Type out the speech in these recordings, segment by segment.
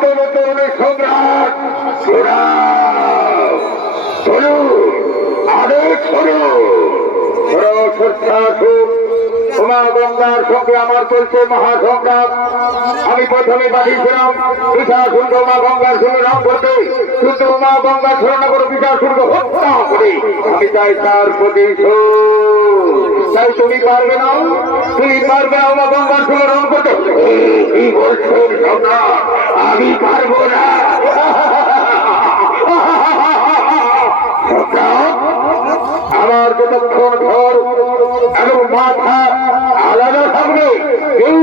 কোন তরুণী সম্রাট। ধরুন আরও ধরো ধরো সত্যা আসুন তোমার গঙ্গার সঙ্গে আমার চলছে মহাসংগ্রাম আমি প্রথমে পাঠিয়েছিলাম বিশা শুনব মা গঙ্গার সঙ্গে নাম করতে। কিন্তু মা গঙ্গা স্মরণ করে বিশা শুনব হত্যা করে আমি চাই তার প্রতিশোধ তাই তুমি পারবে না? তুমি পারবে না মা গঙ্গার সঙ্গে নাম করতে। কি বলছো সম্রাট? আমি পারব না। আমার যতক্ষণ ঘর এবং মাথা আলাদা থাকবে, কেউ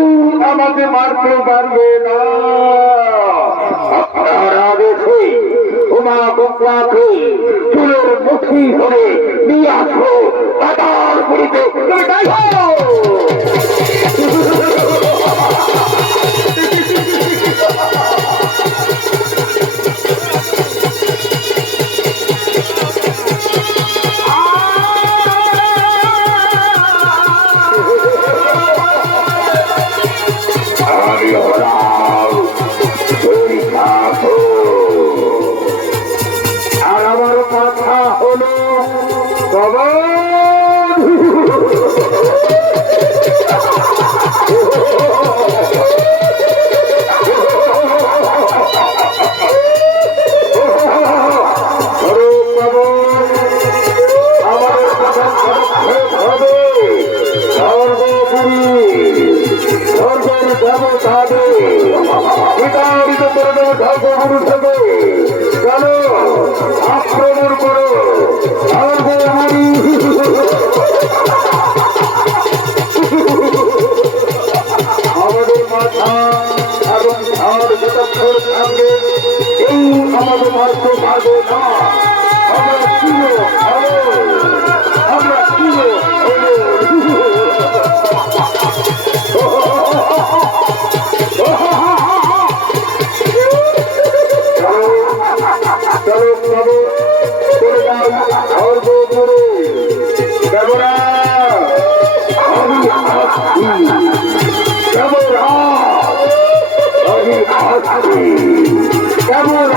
আমাকে মারতে পারবে না। আপনারা দেখে উমা বকলাকে চুলের মুঠি ধরে নিয়ে করিতে কবর ধরো কবর আমাদের এবং আমার যতক্ষণ থাকবে এই আমার মাত্র ভাগ না আমার কেমন